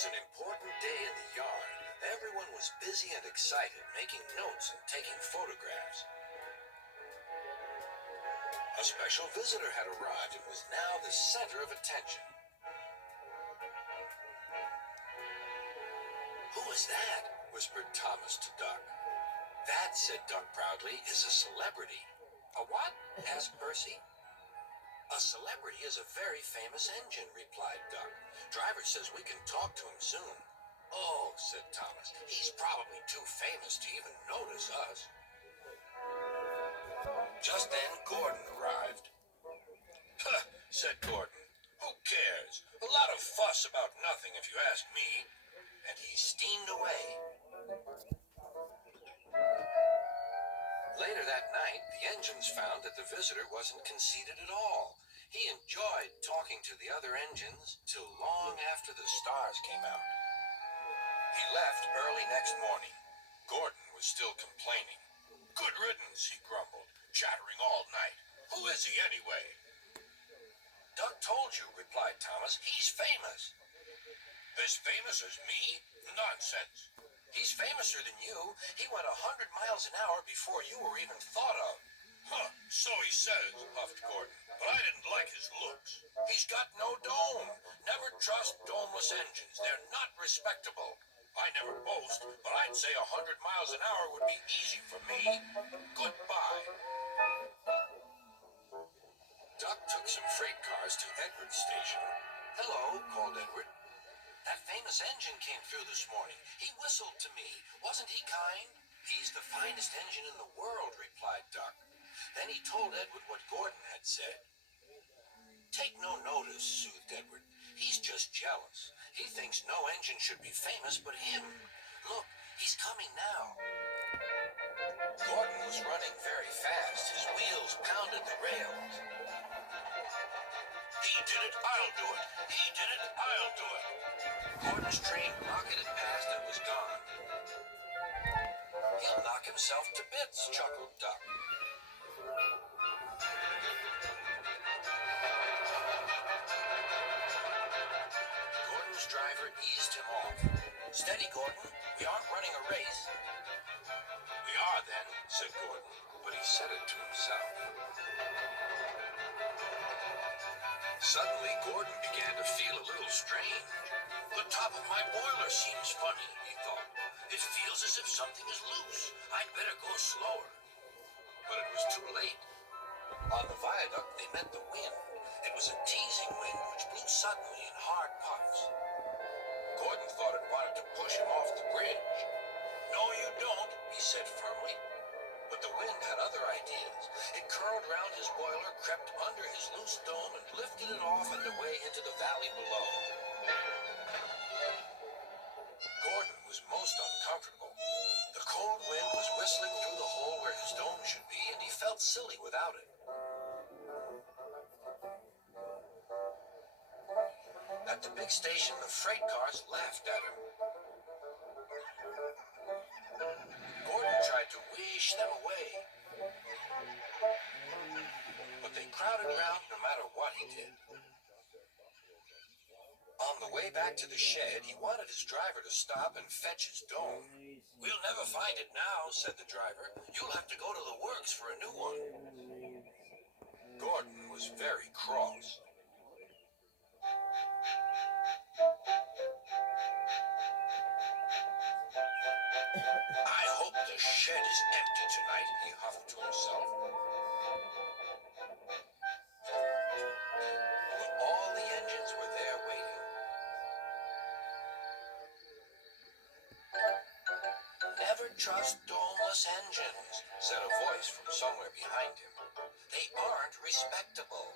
was an important day in the yard. Everyone was busy and excited, making notes and taking photographs. A special visitor had arrived and was now the center of attention. "Who is that?" whispered Thomas to Duck. "That," said Duck proudly, "is a celebrity." "A what?" asked Percy. "A celebrity is a very famous engine," replied Duck. "Driver says we can talk to him soon." "Oh," said Thomas, "he's probably too famous to even notice us." Just then Gordon arrived. "Huh," said Gordon. "Who cares? A lot of fuss about nothing, if you ask me." And he steamed away. Later that night, the engines found that the visitor wasn't conceited at all. He enjoyed talking to the other engines till long after the stars came out. He left early next morning. Gordon was still complaining. "Good riddance," he grumbled, "chattering all night. Who is he anyway?" "Duck told you," replied Thomas. "He's famous." "As famous as me? Nonsense." "He's famouser than you. He went 100 miles an hour before you were even thought of." "Huh, so he says," puffed Gordon, "but I didn't like his looks. He's got no dome. Never trust domeless engines. They're not respectable. I never boast, but I'd say 100 miles an hour would be easy for me. Goodbye." Duck took some freight cars to Edward's station. "Hello," called Edward. "That famous engine came through this morning. He whistled to me. Wasn't he kind?" "He's the finest engine in the world," replied Duck. Then he told Edward what Gordon had said. "Take no notice," soothed Edward. "He's just jealous. He thinks no engine should be famous but him. Look, he's coming now." Gordon was running very fast. His wheels pounded the rails. "He did it, I'll do it. He did it, I'll do it." Gordon's train rocketed past and was gone. "He'll knock himself to bits," chuckled Duck. Gordon's driver eased him off. "Steady, Gordon. We aren't running a race." "We are, then," said Gordon, but he said it to himself. Suddenly, Gordon began to feel a little strange. "The top of my boiler seems funny," he thought. "It feels as if something is loose. I'd better go slower." But it was too late. On the viaduct, they met the wind. It was a teasing wind which blew suddenly in hard puffs. Gordon thought it wanted to push him off the bridge. "No, you don't," he said firmly. But the wind had other ideas. It curled round his boiler, crept under his loose dome, and lifted it off and away into the valley below. Gordon was most uncomfortable. The cold wind was whistling through the hole where his dome should be, and he felt silly without it. At the big station, the freight cars laughed at him. Gordon tried to wish them away, but they crowded round no matter what he did. On the way back to the shed, he wanted his driver to stop and fetch his dome. "We'll never find it now," said the driver. "You'll have to go to the works for a new one." Gordon was very cross. "I hope the shed is empty tonight," he huffed to himself. But all the engines were there waiting. "Never trust domeless engines," said a voice from somewhere behind him. "They aren't respectable."